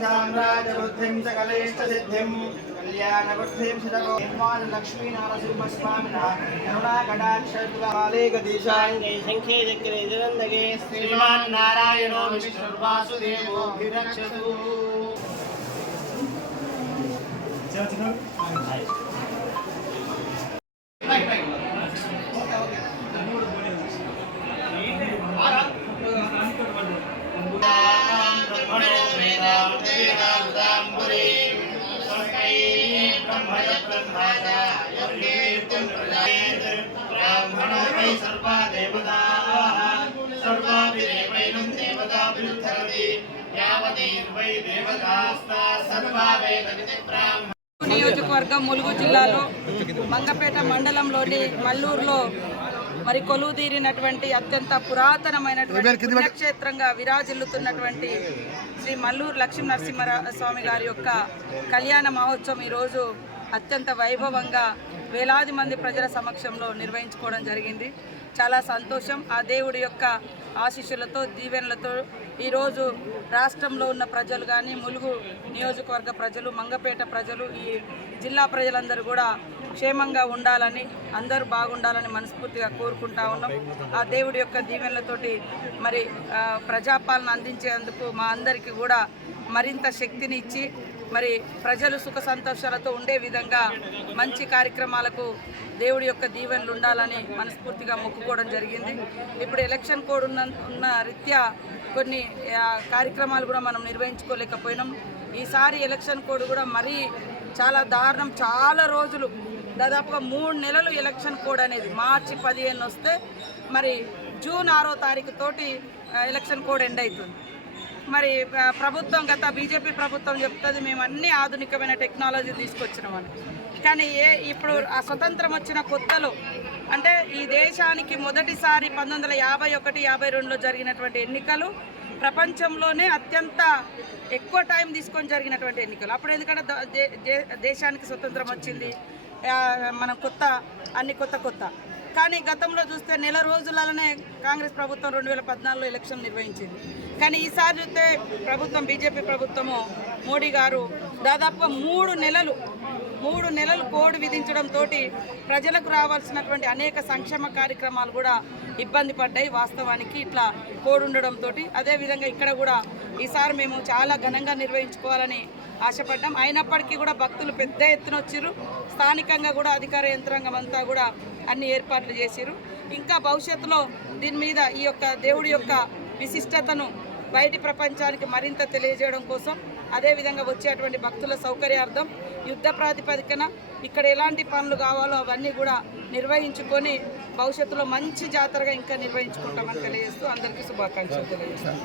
साम्राज्यबुद्धिं सकलेष्टसिद्धिं कल्याणबुद्धिं शिरगोपाल लक्ष्मी नारसिंहस्वामिनः करुणाकटाक्षकाले गतिशाय शङ्खे चक्रे जगन्दगे श्रीमान् नारायणो विष्णुर्वासुदेवो विरक्षतु। నియోజకవర్గం ములుగు జిల్లాలో మంగపేట మండలంలోని మల్లూరులో మరి కొలువుదీరినటువంటి అత్యంత పురాతనమైనటువంటి పుణ్యక్షేత్రంగా విరాజిల్లుతున్నటువంటి శ్రీ మల్లూరు లక్ష్మీ నరసింహస్వామి గారి యొక్క కళ్యాణ మహోత్సవం ఈరోజు అత్యంత వైభవంగా వేలాది మంది ప్రజల సమక్షంలో నిర్వహించుకోవడం జరిగింది. చాలా సంతోషం. ఆ దేవుడి యొక్క ఆశీస్సులతో దీవెనలతో ఈరోజు రాష్ట్రంలో ఉన్న ప్రజలు కానీ ములుగు నియోజకవర్గ ప్రజలు మంగపేట ప్రజలు ఈ జిల్లా ప్రజలందరూ కూడా క్షేమంగా ఉండాలని అందరూ బాగుండాలని మనస్ఫూర్తిగా కోరుకుంటా ఉన్నాం. ఆ దేవుడి యొక్క దీవెనలతోటి మరి ప్రజాపాలన అందించేందుకు మా అందరికీ కూడా మరింత శక్తిని ఇచ్చి మరి ప్రజలు సుఖ సంతోషాలతో ఉండే విధంగా మంచి కార్యక్రమాలకు దేవుడి యొక్క దీవెనలు ఉండాలని మనస్ఫూర్తిగా మొక్కుకోవడం జరిగింది. ఇప్పుడు ఎలక్షన్ కోడ్ ఉన్న రీత్యా కొన్ని కార్యక్రమాలు కూడా మనం నిర్వహించుకోలేకపోయినాం. ఈసారి ఎలక్షన్ కోడ్ కూడా మరీ చాలా దారుణం. చాలా రోజులు దాదాపుగా 3 నెలలు ఎలక్షన్ కోడ్ అనేది మార్చి 15 వస్తే మరి జూన్ 6వ తారీఖు తోటి ఎలక్షన్ కోడ్ ఎండ్ అవుతుంది. మరి ప్రభుత్వం గత బీజేపీ ప్రభుత్వం చెప్తుంది మేము అన్ని ఆధునికమైన టెక్నాలజీ తీసుకొచ్చినామని. కానీ ఇప్పుడు ఆ స్వతంత్రం వచ్చిన కొత్తలో అంటే ఈ దేశానికి మొదటిసారి 1951-52లో జరిగినటువంటి ఎన్నికలు ప్రపంచంలోనే అత్యంత ఎక్కువ టైం తీసుకొని జరిగినటువంటి ఎన్నికలు. అప్పుడు ఎందుకంటే దేశానికి స్వతంత్రం వచ్చింది, మనం అన్ని కొత్త కానీ గతంలో చూస్తే నెల రోజులలోనే కాంగ్రెస్ ప్రభుత్వం 2014లో ఎలక్షన్ నిర్వహించింది. కానీ ఈసారి చూస్తే ప్రభుత్వం బీజేపీ ప్రభుత్వము మోడీ గారు దాదాపుగా 3 నెలలు కోడ్ విధించడంతో ప్రజలకు రావాల్సినటువంటి అనేక సంక్షేమ కార్యక్రమాలు కూడా ఇబ్బంది పడ్డాయి. వాస్తవానికి ఇట్లా కోడ్ ఉండడంతో అదేవిధంగా ఇక్కడ కూడా ఈసారి మేము చాలా ఘనంగా నిర్వహించుకోవాలని ఆశపడ్డాం. అయినప్పటికీ కూడా భక్తులు పెద్ద ఎత్తున వచ్చారు. స్థానికంగా కూడా అధికార యంత్రాంగం అంతా కూడా అన్ని ఏర్పాట్లు చేశారు. ఇంకా భవిష్యత్తులో దీని మీద ఈ యొక్క దేవుడి యొక్క విశిష్టతను బయటి ప్రపంచానికి మరింత తెలియజేయడం కోసం అదేవిధంగా వచ్చేటువంటి భక్తుల సౌకర్యార్థం యుద్ధ ప్రాతిపదికన ఇక్కడ ఎలాంటి పనులు కావాలో అవన్నీ కూడా నిర్వహించుకొని భవిష్యత్తులో మంచి జాతరగా ఇంకా నిర్వహించుకుంటామని తెలియజేస్తూ అందరికీ శుభాకాంక్షలు తెలియజేస్తాం.